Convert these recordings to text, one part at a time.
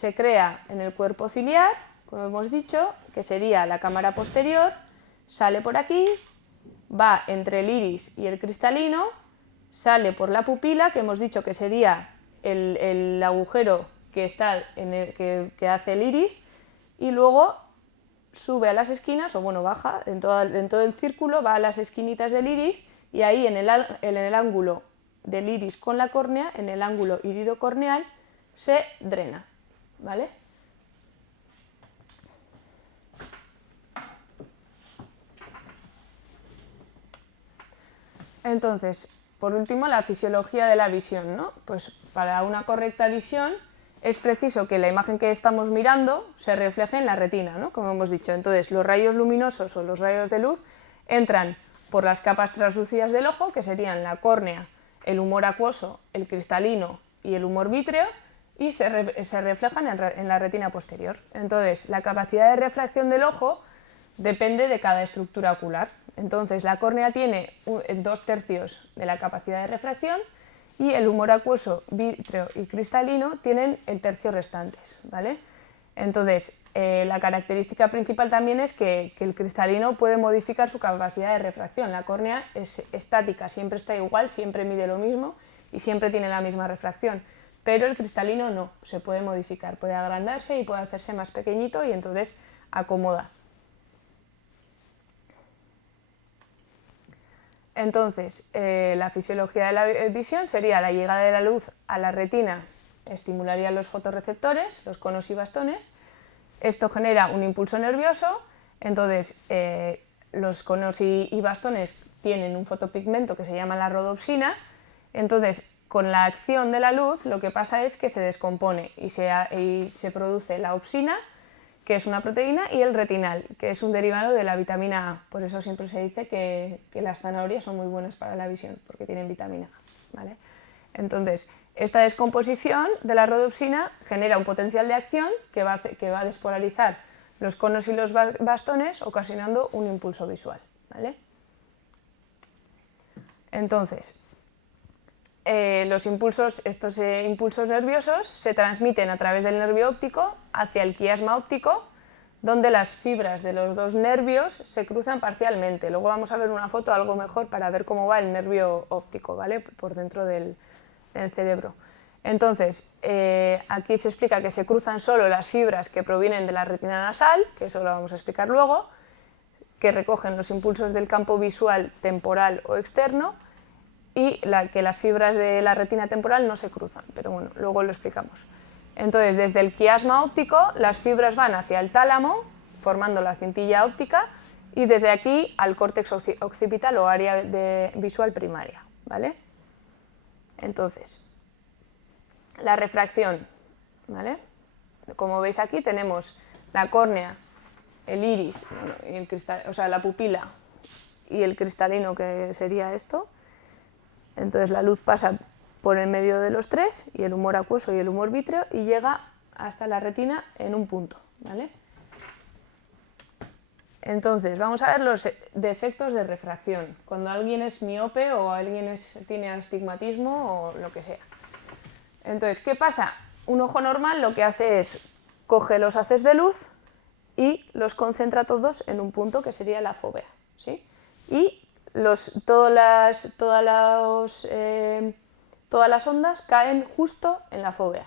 se crea en el cuerpo ciliar, como hemos dicho, que sería la cámara posterior, sale por aquí, va entre el iris y el cristalino, sale por la pupila, que hhemos dicho que sería el agujero que, está que hace el iris, y luego sube a las esquinas, o bueno, baja en todo el círculo, va a las esquinitas del iris, y ahí en el ángulo del iris con la córnea, en el ángulo iridocorneal, se drena, ¿vale? Entonces, por último, la fisiología de la visión, ¿no? Pues para una correcta visión es preciso que la imagen que estamos mirando se refleje en la retina, ¿no? Como hemos dicho. Entonces, los rayos luminosos o los rayos de luz entran por las capas translúcidas del ojo, que serían la córnea, el humor acuoso, el cristalino y el humor vítreo, y se reflejan en la retina posterior. Entonces, la capacidad de refracción del ojo depende de cada estructura ocular. Entonces, la córnea tiene 2/3 de la capacidad de refracción y el humor acuoso, vítreo y cristalino tienen el tercio restantes, ¿vale? Entonces, la característica principal también es que el cristalino puede modificar su capacidad de refracción. La córnea es estática, siempre está igual, siempre mide lo mismo y siempre tiene la misma refracción. Pero el cristalino no, se puede modificar, puede agrandarse y puede hacerse más pequeñito y entonces acomoda. Entonces, la fisiología de la visión sería la llegada de la luz a la retina, estimularía los fotorreceptores, los conos y bastones. Esto genera un impulso nervioso, entonces los conos y bastones tienen un fotopigmento que se llama la rodopsina. Entonces, con la acción de la luz, lo que pasa es que se descompone y se produce la opsina, que es una proteína, y el retinal, que es un derivado de la vitamina A. Por eso siempre se dice que las zanahorias son muy buenas para la visión, porque tienen vitamina A, ¿vale? Entonces, esta descomposición de la rodopsina genera un potencial de acción que va a despolarizar los conos y los bastones, ocasionando un impulso visual, ¿vale? Entonces, estos impulsos nerviosos se transmiten a través del nervio óptico hacia el quiasma óptico, donde las fibras de los dos nervios se cruzan parcialmente. Luego vamos a ver una foto algo mejor para ver cómo va el nervio óptico, ¿vale? Por dentro del cerebro. Entonces, aquí se explica que se cruzan solo las fibras que provienen de la retina nasal, que eso lo vamos a explicar luego, que recogen los impulsos del campo visual temporal o externo, y que las fibras de la retina temporal no se cruzan, pero bueno, luego lo explicamos. Entonces, desde el quiasma óptico, las fibras van hacia el tálamo, formando la cintilla óptica, y desde aquí al córtex occipital o área visual primaria, ¿vale? Entonces, la refracción, ¿vale? Como veis aquí tenemos la córnea, el iris, o sea, la pupila y el cristalino, que sería esto. Entonces la luz pasa por el medio de los tres, y el humor acuoso y el humor vítreo, y llega hasta la retina en un punto, ¿vale? Entonces vamos a ver los defectos de refracción, cuando alguien es miope o alguien tiene astigmatismo o lo que sea. Entonces, ¿qué pasa? Un ojo normal lo que hace es coge los haces de luz y los concentra todos en un punto, que sería la fóvea, ¿sí? Y todas las ondas caen justo en la fóvea.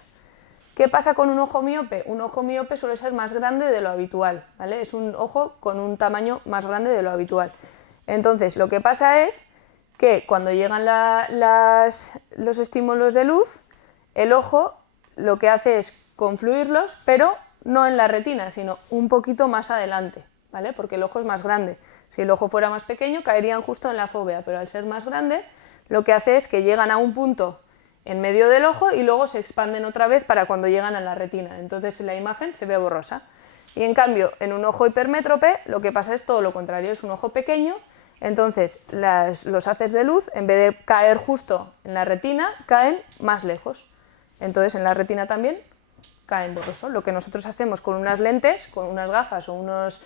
¿Qué pasa con un ojo miope? Un ojo miope suele ser más grande de lo habitual, ¿vale? Es un ojo con un tamaño más grande de lo habitual. Entonces, lo que pasa es que cuando llegan los estímulos de luz, el ojo lo que hace es confluirlos, pero no en la retina, sino un poquito más adelante, ¿vale? Porque el ojo es más grande. Si el ojo fuera más pequeño, caerían justo en la fóvea, pero al ser más grande, lo que hace es que llegan a un punto en medio del ojo y luego se expanden otra vez para cuando llegan a la retina. Entonces la imagen se ve borrosa. Y en cambio, en un ojo hipermétrope, lo que pasa es todo lo contrario, es un ojo pequeño, entonces los haces de luz, en vez de caer justo en la retina, caen más lejos. Entonces en la retina también caen borroso. Lo que nosotros hacemos con unas lentes, con unas gafas o unas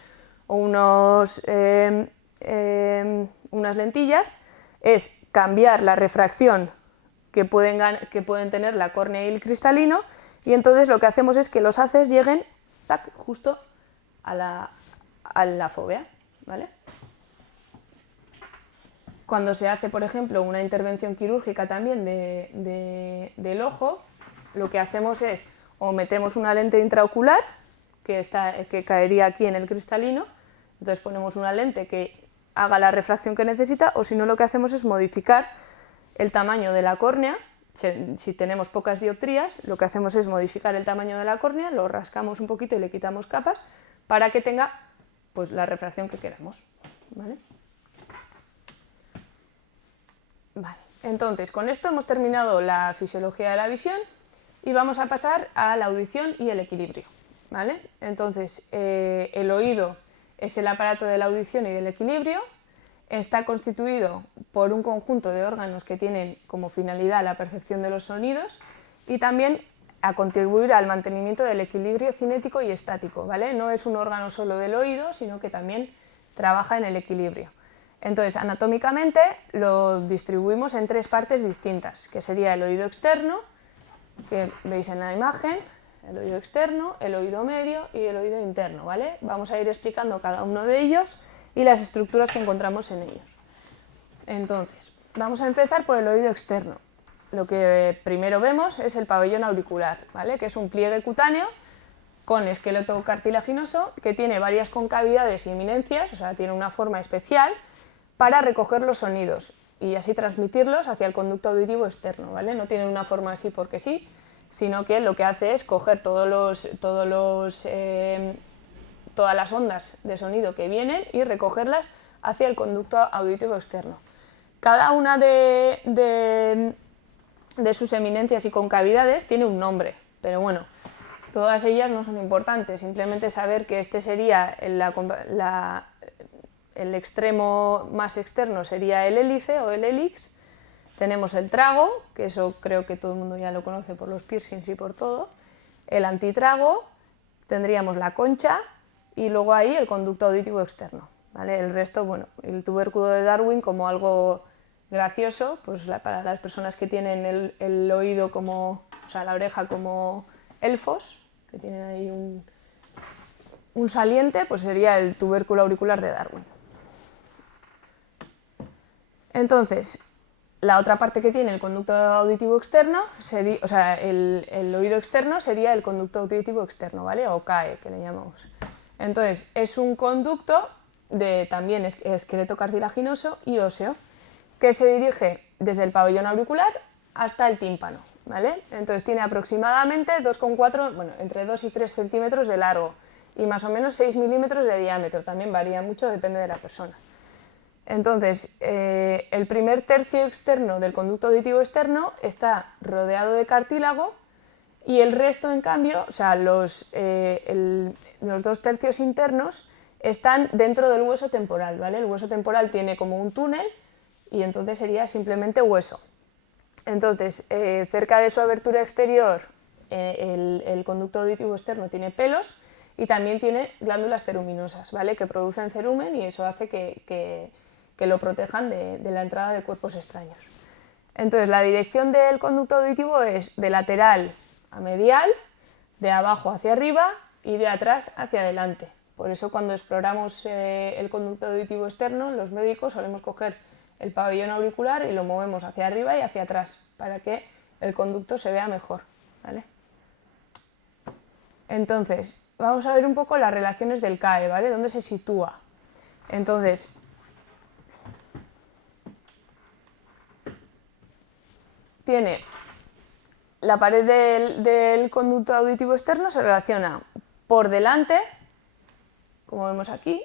lentillas, es cambiar la refracción que pueden tener la córnea y el cristalino, y entonces lo que hacemos es que los haces lleguen tac, justo a la fóvea, ¿vale? Cuando se hace, por ejemplo, una intervención quirúrgica también del ojo, lo que hacemos es o metemos una lente intraocular, que caería aquí en el cristalino, entonces ponemos una lente que haga la refracción que necesita, o si no lo que hacemos es modificar el tamaño de la córnea. Si tenemos pocas dioptrías, lo que hacemos es modificar el tamaño de la córnea, lo rascamos un poquito y le quitamos capas para que tenga pues, la refracción que queramos, ¿vale? Vale, entonces con esto hemos terminado la fisiología de la visión y vamos a pasar a la audición y el equilibrio, ¿vale? Entonces el oído es el aparato de la audición y del equilibrio, está constituido por un conjunto de órganos que tienen como finalidad la percepción de los sonidos y también a contribuir al mantenimiento del equilibrio cinético y estático, ¿vale? No es un órgano solo del oído, sino que también trabaja en el equilibrio. Entonces, anatómicamente lo distribuimos en tres partes distintas, que sería el oído externo, que veis en la imagen, el oído externo, el oído medio y el oído interno, ¿vale? Vamos a ir explicando cada uno de ellos y las estructuras que encontramos en ellos. Entonces, vamos a empezar por el oído externo. Lo que primero vemos es el pabellón auricular, ¿vale? Que es un pliegue cutáneo con esqueleto cartilaginoso que tiene varias concavidades y eminencias, o sea, tiene una forma especial para recoger los sonidos y así transmitirlos hacia el conducto auditivo externo, ¿vale? No tiene una forma así porque sí, sino que lo que hace es coger todas las ondas de sonido que vienen y recogerlas hacia el conducto auditivo externo. Cada una de sus eminencias y concavidades tiene un nombre, pero bueno, todas ellas no son importantes, simplemente saber que este sería el extremo más externo sería el hélice o el hélix. Tenemos el trago, que eso creo que todo el mundo ya lo conoce por los piercings y por todo. El antitrago, tendríamos la concha y luego ahí el conducto auditivo externo, ¿vale? El resto, bueno, el tubérculo de Darwin como algo gracioso, pues para las personas que tienen el oído como, o sea, la oreja como elfos, que tienen ahí un saliente, pues sería el tubérculo auricular de Darwin. Entonces, la otra parte que tiene el conducto auditivo externo, o sea, el oído externo sería el conducto auditivo externo, ¿vale? O CAE, que le llamamos. Entonces, es un conducto de también esqueleto cartilaginoso y óseo, que se dirige desde el pabellón auricular hasta el tímpano, ¿vale? Entonces, tiene aproximadamente 2,4, bueno, entre 2 y 3 centímetros de largo y más o menos 6 milímetros de diámetro, también varía mucho, depende de la persona. Entonces, el primer tercio externo del conducto auditivo externo está rodeado de cartílago y el resto, en cambio, o sea, los 2 tercios internos están dentro del hueso temporal, ¿vale? El hueso temporal tiene como un túnel y entonces sería simplemente hueso. Entonces, cerca de su abertura exterior, el conducto auditivo externo tiene pelos y también tiene glándulas ceruminosas, ¿vale? Que producen cerumen y eso hace que lo protejan de la entrada de cuerpos extraños. Entonces, la dirección del conducto auditivo es de lateral a medial, de abajo hacia arriba y de atrás hacia adelante. Por eso, cuando exploramos el conducto auditivo externo, los médicos solemos coger el pabellón auricular y lo movemos hacia arriba y hacia atrás para que el conducto se vea mejor, ¿vale? Entonces, vamos a ver un poco las relaciones del CAE, ¿vale? ¿Dónde se sitúa? Entonces, tiene la pared del conducto auditivo externo, se relaciona por delante, como vemos aquí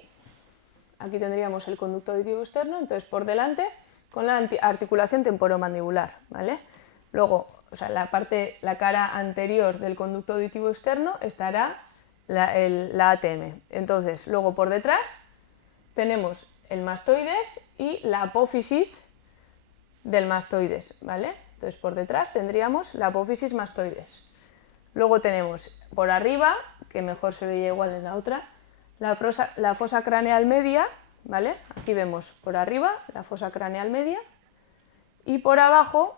tendríamos el conducto auditivo externo, entonces por delante con la articulación temporomandibular, ¿vale? Luego, o sea, la cara anterior del conducto auditivo externo estará la ATM. Entonces, luego por detrás tenemos el mastoides y la apófisis del mastoides, ¿vale? Entonces, por detrás tendríamos la apófisis mastoides. Luego tenemos por arriba, que mejor se veía igual en la otra, la fosa craneal media, ¿vale? Aquí vemos por arriba la fosa craneal media y por abajo